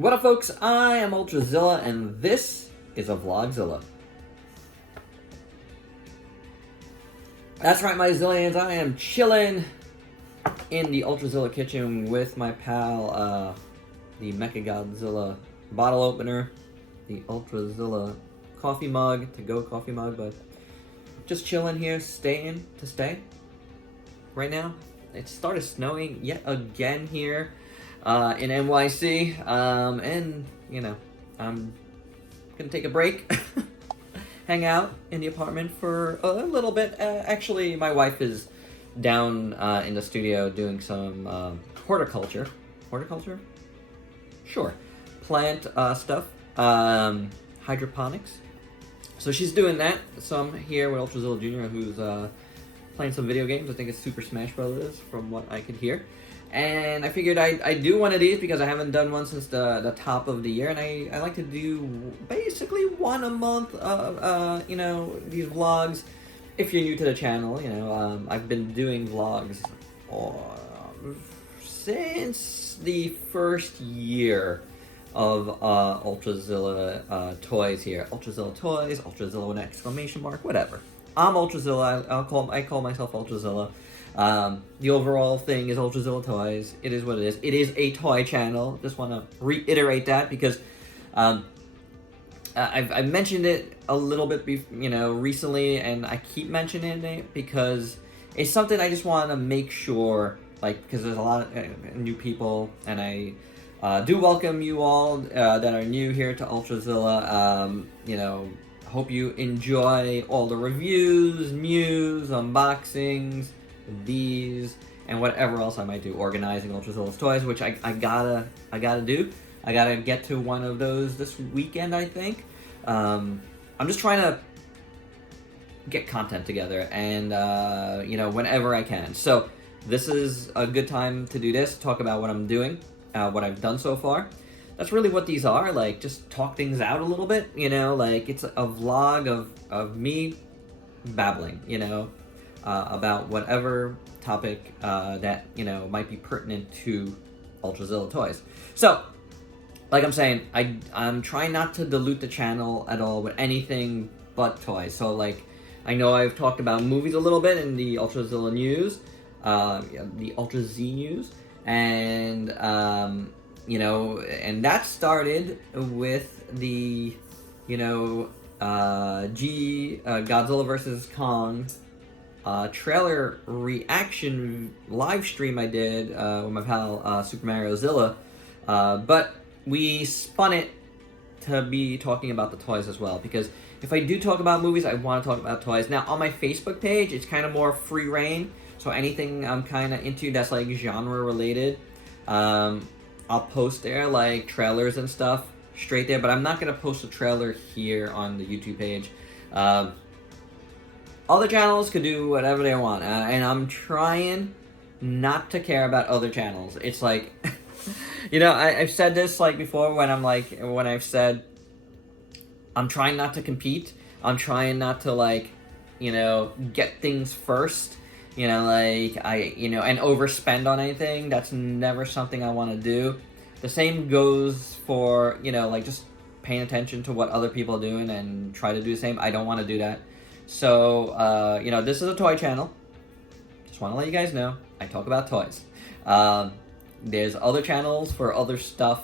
What up, folks? I am Ultrazilla, and this is a VLOGZILLA. That's right, my Zillions. I am chilling in the Ultrazilla kitchen with my pal, the Mechagodzilla bottle opener, the Ultrazilla coffee mug, to-go coffee mug, but just chilling here, staying to stay. Right now, it started snowing yet again here in NYC, and you know, I'm gonna take a break, hang out in the apartment for a little bit. Actually, my wife is down in the studio doing some horticulture. Horticulture? Sure. Plant stuff. Hydroponics. So she's doing that. So I'm here with Ultrazilla Jr., who's playing some video games. I think it's Super Smash Brothers, from what I could hear. And I figured I'd do one of these because I haven't done one since the top of the year, and I like to do basically one a month of, you know, these vlogs. If you're new to the channel, you know, I've been doing vlogs since the first year of Ultrazilla toys here. Ultrazilla toys, Ultrazilla with an exclamation mark, whatever. I'm Ultrazilla. I call myself Ultrazilla. The overall thing is Ultrazilla Toys. It is what it is. It is a toy channel. Just want to reiterate that because I've mentioned it a little bit, recently, and I keep mentioning it because it's something I just want to make sure, like, because there's a lot of new people, and I do welcome you all that are new here to Ultrazilla. You know, hope you enjoy all the reviews, news, unboxings, these, and whatever else I might do, organizing Ultrazilla's toys, which I gotta do. I gotta get to one of those this weekend, I think. I'm just trying to get content together, and you know, whenever I can. So this is a good time to do this, talk about what I'm doing, what I've done so far. That's really what these are, like, just talk things out a little bit, you know, like it's a vlog of me babbling, you know, about whatever topic that, you know, might be pertinent to Ultrazilla toys. So, like I'm saying, I'm trying not to dilute the channel at all with anything but toys. So, like, I know I've talked about movies a little bit in the Ultrazilla news, the Ultra Z news, and you know, and that started with the, you know, Godzilla vs. Kong trailer reaction live stream I did with my pal Super Mario Zilla, but we spun it to be talking about the toys as well, because if I do talk about movies, I want to talk about toys. Now, on my Facebook page, it's kind of more free reign, so anything I'm kind of into that's like genre related, I'll post there, like trailers and stuff straight there, but I'm not going to post a trailer here on the YouTube page. Other channels could do whatever they want, and I'm trying not to care about other channels. It's like, you know, I've said this like before when I've said I'm trying not to compete. I'm trying not to, like, you know, get things first. You know, like, and overspend on anything. That's never something I want to do. The same goes for, you know, like, just paying attention to what other people are doing and try to do the same. I don't want to do that. So, you know, this is a toy channel. Just want to let you guys know, I talk about toys. There's other channels for other stuff,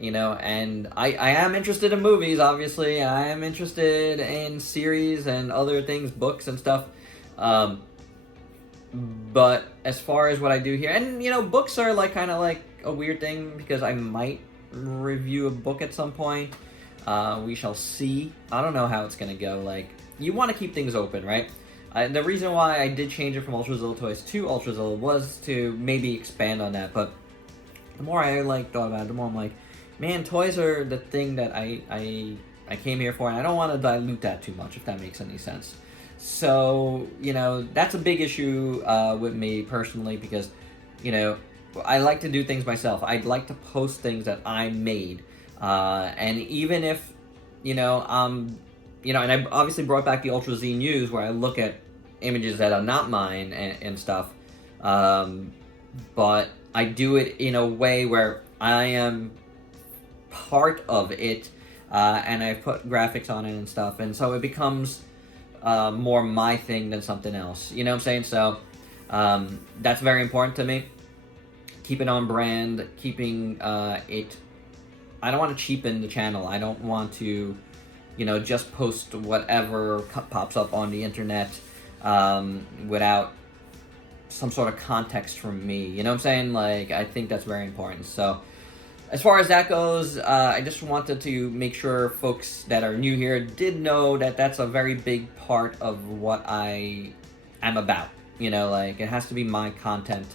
you know, and I am interested in movies, obviously, and I am interested in series and other things, books and stuff. But as far as what I do here, and, you know, books are like kind of like a weird thing because I might review a book at some point. We shall see. I don't know how it's gonna go. Like, you want to keep things open, right? The reason why I did change it from Ultrazilla Toys to Ultrazilla was to maybe expand on that. But the more I thought about it, the more I'm like, man, toys are the thing that I came here for, and I don't want to dilute that too much, if that makes any sense. So, you know, that's a big issue with me personally, because, you know, I like to do things myself. I'd like to post things that I made. And even if, you know, and I obviously brought back the Ultra Z News, where I look at images that are not mine and stuff. But I do it in a way where I am part of it, and I've put graphics on it and stuff, and so it becomes more my thing than something else. You know what I'm saying? So that's very important to me. Keep it on brand, keeping it. I don't want to cheapen the channel. I don't want to, you know, just post whatever pops up on the internet without some sort of context from me. You know what I'm saying? Like, I think that's very important. So as far as that goes, I just wanted to make sure folks that are new here did know that that's a very big part of what I am about. You know, like, it has to be my content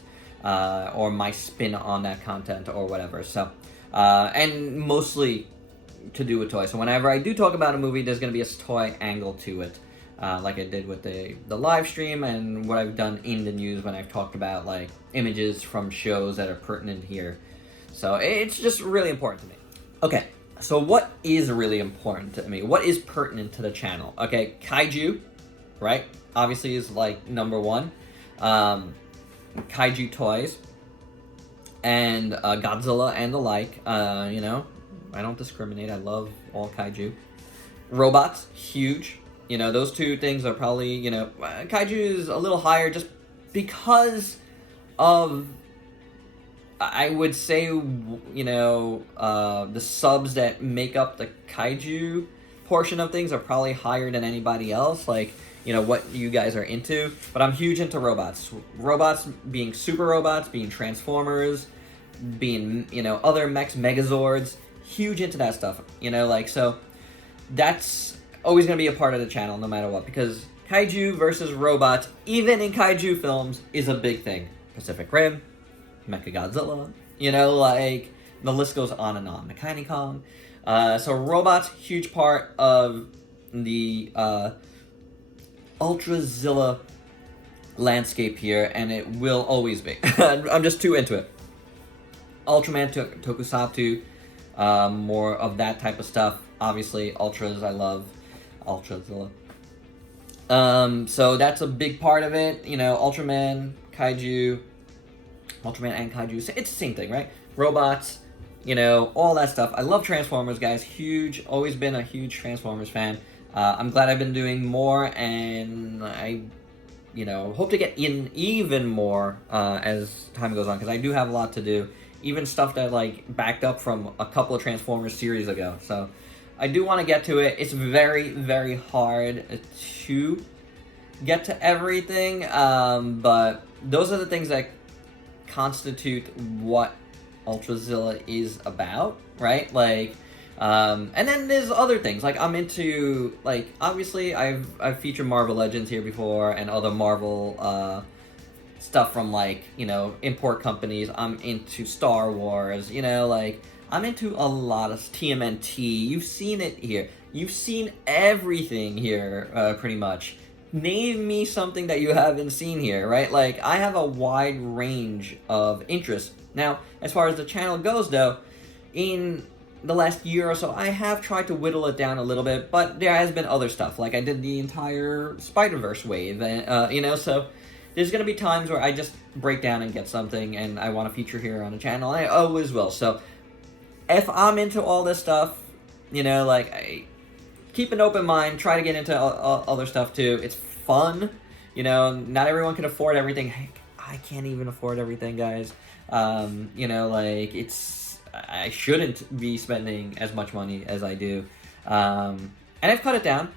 or my spin on that content or whatever. So, and mostly to do with toys. So whenever I do talk about a movie, there's going to be a toy angle to it. Like I did with the live stream and what I've done in the news when I've talked about, like, images from shows that are pertinent here. So it's just really important to me. Okay, so what is really important to me? What is pertinent to the channel? Okay, kaiju, right? Obviously is like number one. Kaiju toys and Godzilla and the like. You know, I don't discriminate. I love all kaiju. Robots, huge. You know, those two things are probably, you know, kaiju is a little higher just because of, I would say, you know, the subs that make up the kaiju portion of things are probably higher than anybody else, like, you know, what you guys are into. But I'm huge into robots. Robots being super robots, being Transformers, being, you know, other mechs, Megazords. Huge into that stuff, you know, like, so that's always going to be a part of the channel no matter what, because kaiju versus robots, even in kaiju films, is a big thing. Pacific Rim, Mechagodzilla, you know, like, the list goes on and on. Mechani Kong. So robots, huge part of the Ultrazilla landscape here, and it will always be. I'm just too into it. Ultraman, Tokusatsu, more of that type of stuff. Obviously, Ultras, I love Ultrazilla. So that's a big part of it. You know, Ultraman, Kaiju, Ultraman and Kaiju, it's the same thing, right? Robots, you know, all that stuff. I love Transformers, guys. Huge, always been a huge Transformers fan. I'm glad I've been doing more, and I, you know, hope to get in even more as time goes on, because I do have a lot to do. Even stuff that, like, backed up from a couple of Transformers series ago. So I do want to get to it. It's very, very hard to get to everything, but those are the things that constitute what Ultrazilla is about, right? Like, and then there's other things, like, I'm into, like, obviously I've featured Marvel Legends here before and other Marvel stuff from, like, you know, import companies. I'm into Star Wars, you know, like, I'm into a lot of TMNT. You've seen it here. You've seen everything here, pretty much. Name me something that you haven't seen here, right? Like, I have a wide range of interests. Now, as far as the channel goes, though, in the last year or so, I have tried to whittle it down a little bit, but there has been other stuff. Like, I did the entire Spider-Verse wave, you know, so there's going to be times where I just break down and get something, and I want to feature here on the channel. I always will. So if I'm into all this stuff, you know, like, I keep an open mind, try to get into other stuff too. It's fun, you know, not everyone can afford everything. Heck, I can't even afford everything, guys. You know, like, I shouldn't be spending as much money as I do. And I've cut it down.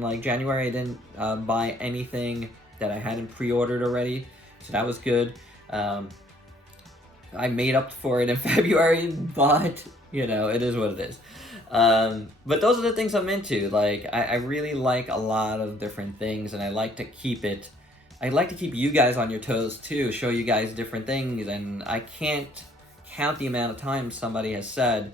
Like, January I didn't buy anything that I hadn't pre-ordered already, so that was good. I made up for it in February, but, you know, it is what it is. But those are the things I'm into. Like, I really like a lot of different things, and I like to keep you guys on your toes too, show you guys different things, and I can't count the amount of times somebody has said,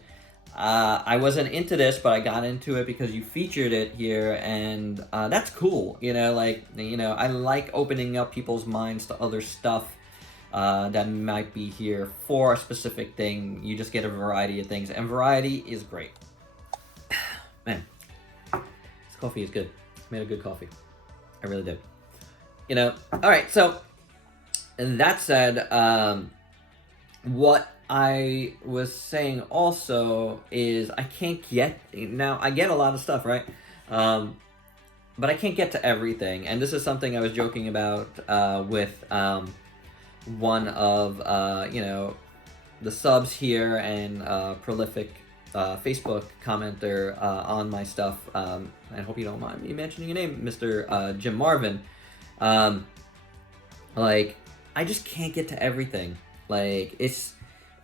I wasn't into this, but I got into it because you featured it here, and that's cool. You know, like, you know, I like opening up people's minds to other stuff that might be here for a specific thing. You just get a variety of things, and variety is great. Man, this coffee is good. I made a good coffee. I really did. You know, all right, so that said, what I was saying also is I can't get, now I get a lot of stuff, right? But I can't get to everything, and this is something I was joking about with one of the subs here and prolific Facebook commenter on my stuff. I hope you don't mind me mentioning your name, Mr. Jim Marvin. Like, I just can't get to everything. Like, it's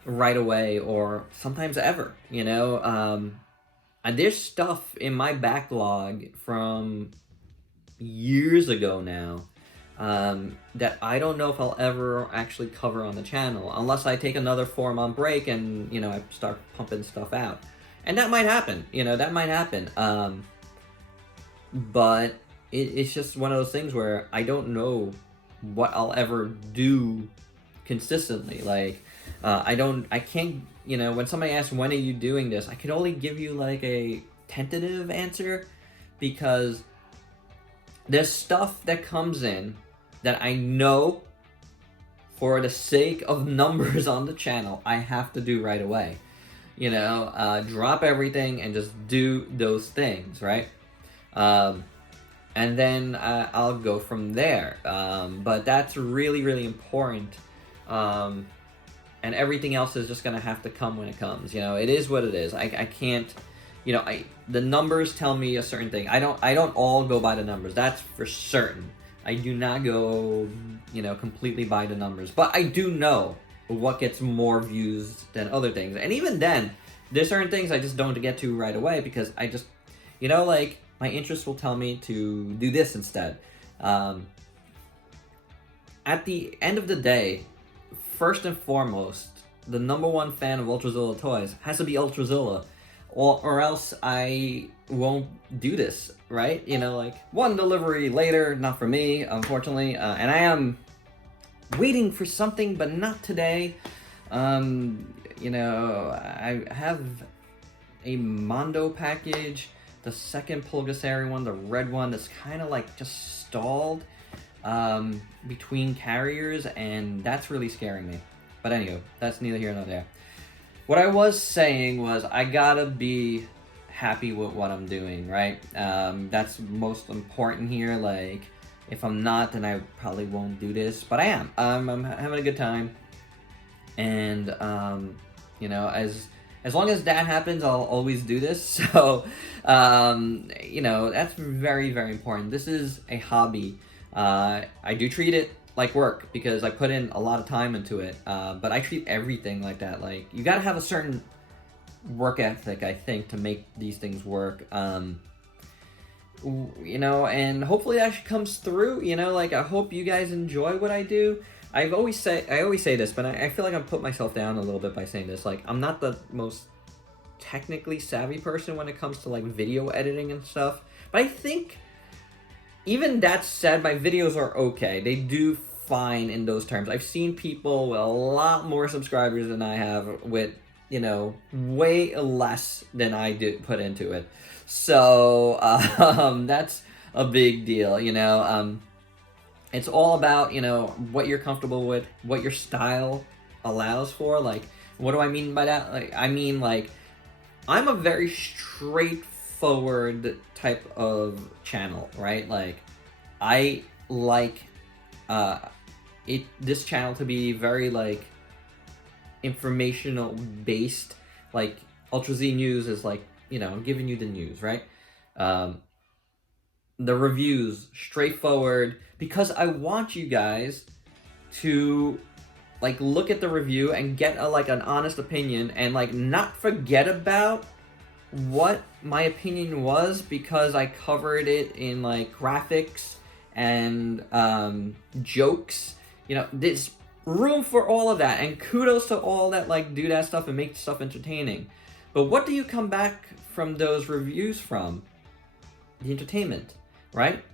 right away or sometimes ever, and there's stuff in my backlog from years ago now that I don't know if I'll ever actually cover on the channel unless I take another 4-month break and I start pumping stuff out, and that might happen. But it's just one of those things where I don't know what I'll ever do consistently. Like I can't, when somebody asks when are you doing this, I can only give you like a tentative answer, because there's stuff that comes in that I know for the sake of numbers on the channel I have to do right away. Drop everything and just do those things, right? And then I'll go from there. But that's really, really important. And everything else is just gonna have to come when it comes. It is what it is. I can't, the numbers tell me a certain thing. I don't all go by the numbers. That's for certain. I do not go, completely by the numbers. But I do know what gets more views than other things. And even then, there's certain things I just don't get to right away because I just, like, my interest will tell me to do this instead. At the end of the day, first and foremost, the #1 fan of Ultrazilla toys has to be Ultrazilla, or else I won't do this, right? Like, one delivery later, not for me, unfortunately, and I am waiting for something, but not today. I have a Mondo package, the second Pulgasari one, the red one, that's kind of like just stalled between carriers, and that's really scaring me. But anyway, that's neither here nor there. What I was saying was I gotta be happy with what I'm doing, right? That's most important here. Like, if I'm not, then I probably won't do this, but I am. I'm having a good time, and as long as that happens, I'll always do this. So, that's very, very important. This is a hobby. I do treat it like work because I put in a lot of time into it, but I treat everything like that. Like, you gotta have a certain work ethic, I think, to make these things work. And hopefully that comes through. Like, I hope you guys enjoy what I do. I always say this, but I feel like I've put myself down a little bit by saying this. Like, I'm not the most technically savvy person when it comes to like video editing and stuff, but I think even that said, my videos are okay. They do fine in those terms. I've seen people with a lot more subscribers than I have with, way less than I did put into it. So, that's a big deal, It's all about, what you're comfortable with, what your style allows for. Like, what do I mean by that? Like, I mean, like, I'm a very straightforward type of channel, right? Like, I like this channel to be very, like, informational based. Like, Ultra Z News is like, I'm giving you the news, right? The reviews, straightforward, because I want you guys to, like, look at the review and get an honest opinion, and like not forget about what my opinion was because I covered it in like graphics and jokes. There's room for all of that, and kudos to all that like do that stuff and make stuff entertaining. But what do you come back from those reviews from? The entertainment, right?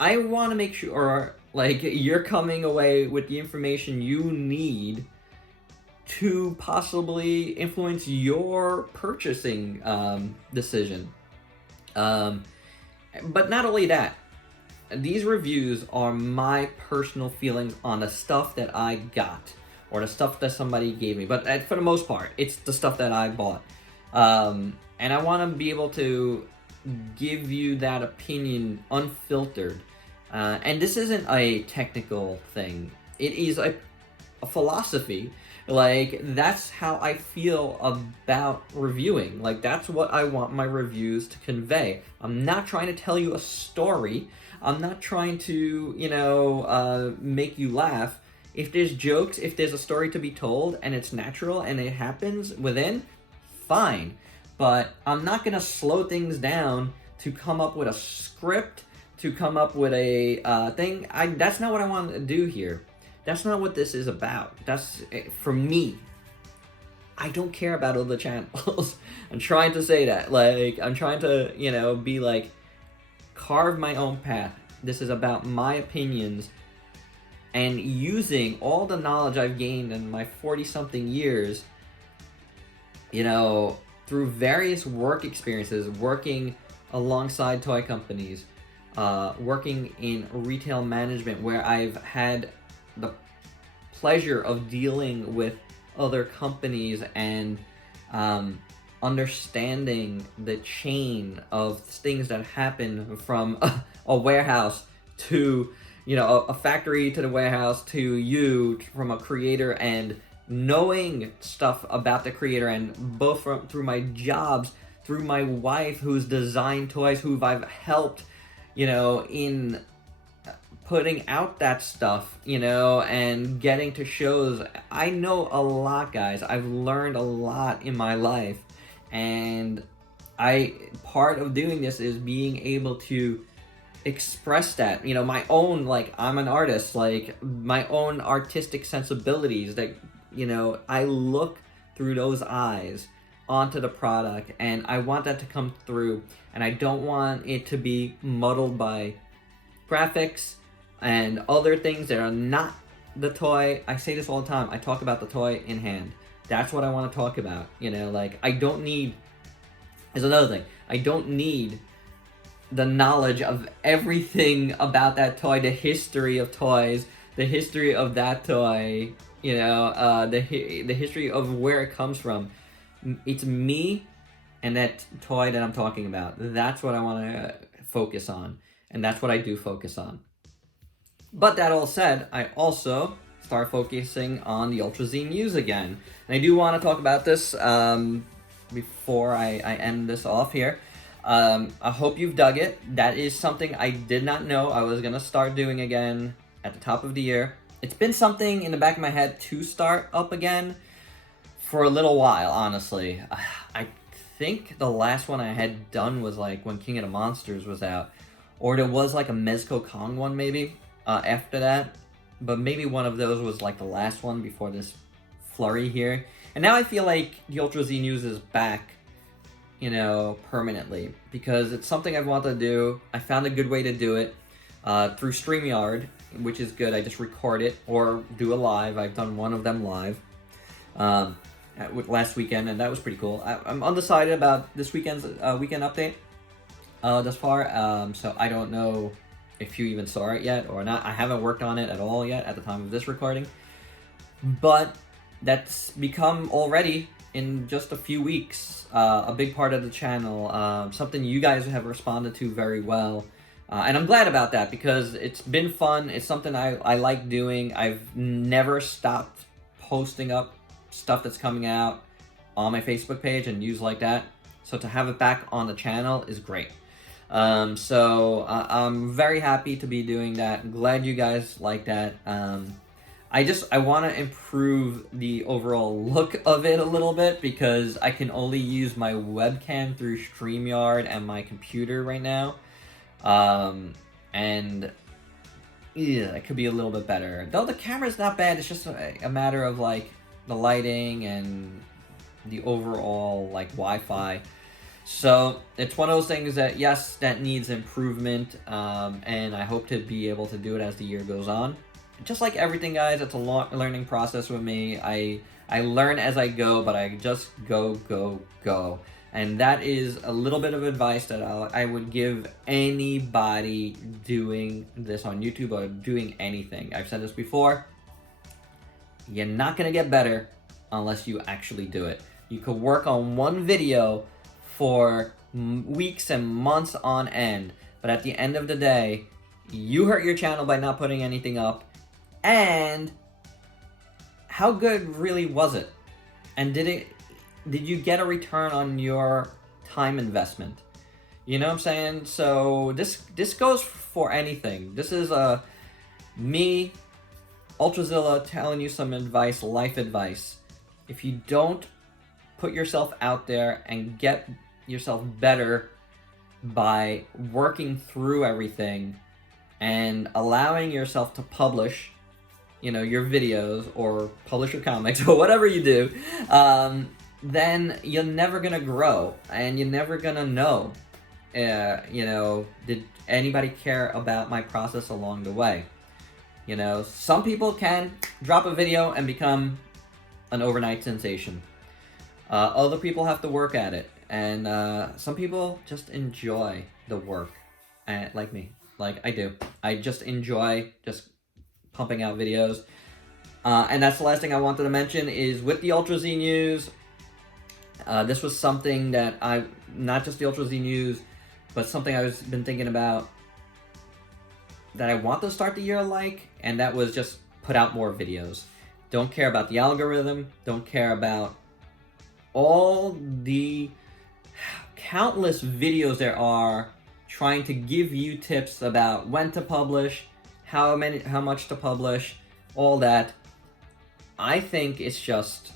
I want to make sure, like, you're coming away with the information you need to possibly influence your purchasing decision. But not only that, these reviews are my personal feelings on the stuff that I got, or the stuff that somebody gave me. But for the most part, it's the stuff that I bought. And I want to be able to give you that opinion unfiltered. And this isn't a technical thing. It is a philosophy. Like, that's how I feel about reviewing. Like, that's what I want my reviews to convey. I'm not trying to tell you a story. I'm not trying to, make you laugh. If there's jokes, if there's a story to be told, and it's natural, and it happens within, fine. But I'm not going to slow things down to come up with a script, to come up with a thing. That's not what I want to do here. That's not what this is about. That's, for me, I don't care about other channels. I'm trying to say that. Like, I'm trying to, be like, carve my own path. This is about my opinions, and using all the knowledge I've gained in my 40-something years, through various work experiences, working alongside toy companies, working in retail management, where I've had the pleasure of dealing with other companies and understanding the chain of things that happen from a warehouse to, a factory, to the warehouse, to you, from a creator, and knowing stuff about the creator, and both through my jobs, through my wife who's designed toys, who I've helped, in putting out that stuff, and getting to shows. I know a lot, guys. I've learned a lot in my life, and part of doing this is being able to express that, my own, like, I'm an artist, like, my own artistic sensibilities, that, I look through those eyes onto the product, and I want that to come through, and I don't want it to be muddled by graphics and other things that are not the toy. I say this all the time. I talk about the toy in hand. That's what I want to talk about. Like, I don't need, is another thing, I don't need the knowledge of everything about that toy, the history of toys, the history of that toy, the history of where it comes from. It's me and that toy that I'm talking about. That's what I want to focus on, and that's what I do focus on. But that all said, I also start focusing on the Ultrazilla news again. And I do want to talk about this before I end this off here. I hope you've dug it. That is something I did not know I was going to start doing again at the top of the year. It's been something in the back of my head to start up again for a little while, honestly. I think the last one I had done was like when King of the Monsters was out. Or there was like a Mezco Kong one maybe after that. But maybe one of those was like the last one before this flurry here. And now I feel like the Ultrazilla news is back, permanently. Because it's something I've wanted to do. I found a good way to do it through StreamYard, which is good. I just record it or do a live. I've done one of them live last weekend, and that was pretty cool. I'm undecided about this weekend's weekend update thus far, so I don't know if you even saw it yet or not. I haven't worked on it at all yet at the time of this recording, but that's become already, in just a few weeks, a big part of the channel, something you guys have responded to very well. And I'm glad about that, because it's been fun. It's something I like doing. I've never stopped posting up stuff that's coming out on my Facebook page and news like that. So to have it back on the channel is great. So I'm very happy to be doing that. Glad you guys like that. I want to improve the overall look of it a little bit, because I can only use my webcam through StreamYard and my computer right now. And yeah, it could be a little bit better. Though the camera's not bad, it's just a matter of like the lighting and the overall like Wi-Fi. So it's one of those things that, yes, that needs improvement, and I hope to be able to do it as the year goes on. Just like everything, guys, it's a learning process with me. I learn as I go, but I just go. And that is a little bit of advice that I would give anybody doing this on YouTube or doing anything. I've said this before. You're not going to get better unless you actually do it. You could work on one video for weeks and months on end, but at the end of the day, you hurt your channel by not putting anything up. And how good really was it? And did you get a return on your time investment? You know what I'm saying? So this goes for anything. This is me, Ultrazilla, telling you some advice, life advice. If you don't put yourself out there and get yourself better by working through everything and allowing yourself to publish, you know, your videos or publish your comics or whatever you do, then you're never gonna grow and you're never gonna know, you know, did anybody care about my process along the way? You know, some people can drop a video and become an overnight sensation. Other people have to work at it, and some people just enjoy the work, like me, like I do. I just enjoy just pumping out videos, and that's the last thing I wanted to mention is with the Ultrazilla news. This was something that not just the Ultrazilla news, but something I've been thinking about that I want to start the year like, and that was just put out more videos. Don't care about the algorithm, don't care about all the countless videos there are trying to give you tips about when to publish, how much to publish, all that. I think it's just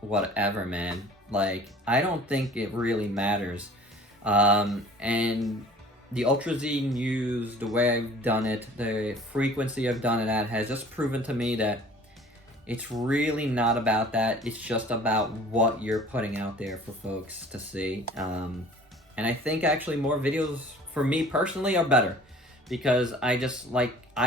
whatever, man. Like, I don't think it really matters. And the Ultrazilla news, the way I've done it, the frequency I've done it at, has just proven to me that it's really not about that. It's just about what you're putting out there for folks to see. And I think actually more videos, for me personally, are better. Because I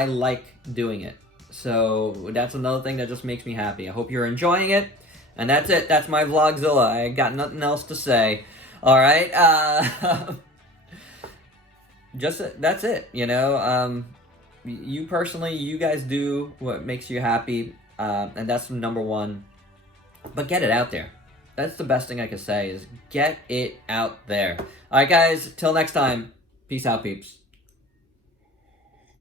like doing it. So that's another thing that just makes me happy. I hope you're enjoying it. And that's it. That's my VLOGZILLA. I got nothing else to say. Alright? That's it, you know? You personally, you guys do what makes you happy. And that's number one. But get it out there. That's the best thing I can say, is get it out there. Alright, guys. Till next time. Peace out, peeps.